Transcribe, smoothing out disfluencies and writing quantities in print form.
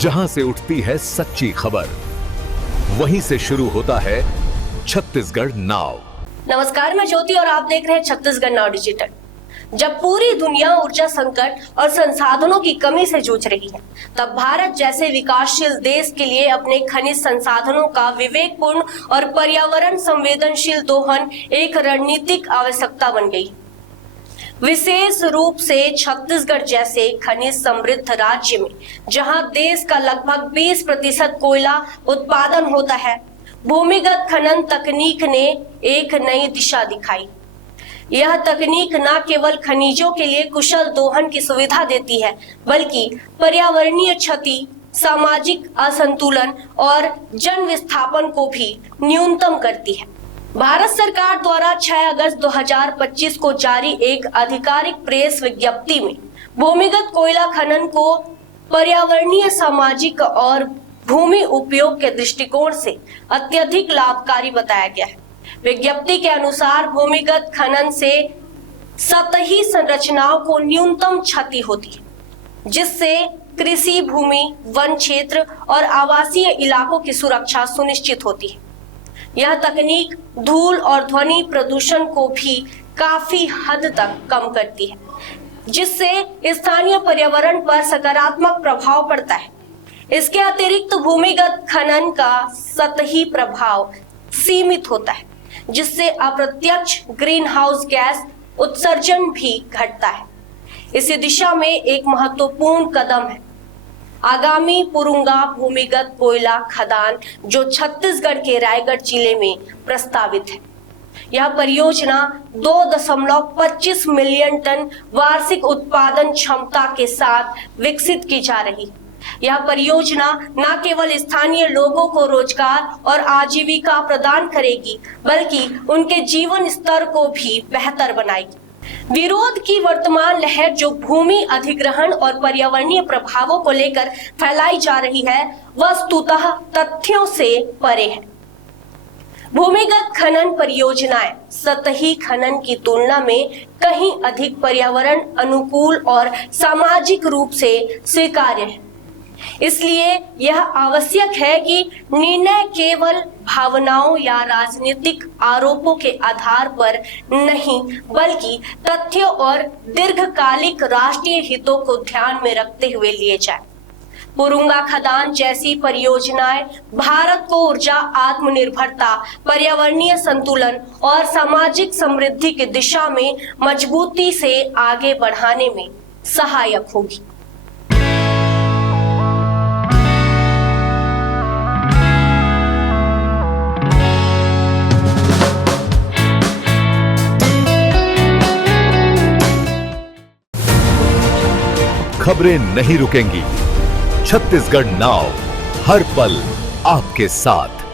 जहां से उठती है सच्ची खबर, वहीं से शुरू होता है छत्तीसगढ़ नाउ। नमस्कार, मैं ज्योति और आप देख रहे हैं छत्तीसगढ़ नाउ डिजिटल। जब पूरी दुनिया ऊर्जा संकट और संसाधनों की कमी से जूझ रही है, तब भारत जैसे विकासशील देश के लिए अपने खनिज संसाधनों का विवेकपूर्ण और पर्यावरण संवेदनशील दोहन एक रणनीतिक आवश्यकता बन गई। विशेष रूप से छत्तीसगढ़ जैसे खनिज समृद्ध राज्य में, जहां देश का लगभग 20% कोयला उत्पादन होता है, भूमिगत खनन तकनीक ने एक नई दिशा दिखाई। यह तकनीक न केवल खनिजों के लिए कुशल दोहन की सुविधा देती है, बल्कि पर्यावरणीय क्षति, सामाजिक असंतुलन और जन विस्थापन को भी न्यूनतम करती है। भारत सरकार द्वारा 6 अगस्त 2025 को जारी एक आधिकारिक प्रेस विज्ञप्ति में भूमिगत कोयला खनन को पर्यावरणीय, सामाजिक और भूमि उपयोग के दृष्टिकोण से अत्यधिक लाभकारी बताया गया है। विज्ञप्ति के अनुसार भूमिगत खनन से सतही संरचनाओं को न्यूनतम क्षति होती है, जिससे कृषि भूमि, वन क्षेत्र और आवासीय इलाकों की सुरक्षा सुनिश्चित होती है। यह तकनीक धूल और ध्वनि प्रदूषण को भी काफी हद तक कम करती है, जिससे स्थानीय पर्यावरण पर सकारात्मक प्रभाव पड़ता है। इसके अतिरिक्त भूमिगत खनन का सतही प्रभाव सीमित होता है, जिससे अप्रत्यक्ष ग्रीन हाउस गैस उत्सर्जन भी घटता है। इसी दिशा में एक महत्वपूर्ण कदम है आगामी पुरुंगा भूमिगत कोयला खदान, जो छत्तीसगढ़ के रायगढ़ जिले में प्रस्तावित है। यह परियोजना 2.25 मिलियन टन वार्षिक उत्पादन क्षमता के साथ विकसित की जा रही है। यह परियोजना न केवल स्थानीय लोगों को रोजगार और आजीविका प्रदान करेगी, बल्कि उनके जीवन स्तर को भी बेहतर बनाएगी। विरोध की वर्तमान लहर जो भूमि अधिग्रहण और पर्यावरणीय प्रभावों को लेकर फैलाई जा रही है, वस्तुतः तथ्यों से परे है। भूमिगत खनन परियोजनाएं सतही खनन की तुलना में कहीं अधिक पर्यावरण अनुकूल और सामाजिक रूप से स्वीकार्य है। इसलिए यह आवश्यक है कि निर्णय केवल भावनाओं या राजनीतिक आरोपों के आधार पर नहीं, बल्कि तथ्यों और दीर्घकालिक राष्ट्रीय हितों को ध्यान में रखते हुए लिए जाए। पुरुंगा खदान जैसी परियोजनाएं भारत को ऊर्जा आत्मनिर्भरता, पर्यावरणीय संतुलन और सामाजिक समृद्धि की दिशा में मजबूती से आगे बढ़ाने में सहायक होगी। खबरें नहीं रुकेंगी। छत्तीसगढ़ नाउ, हर पल आपके साथ।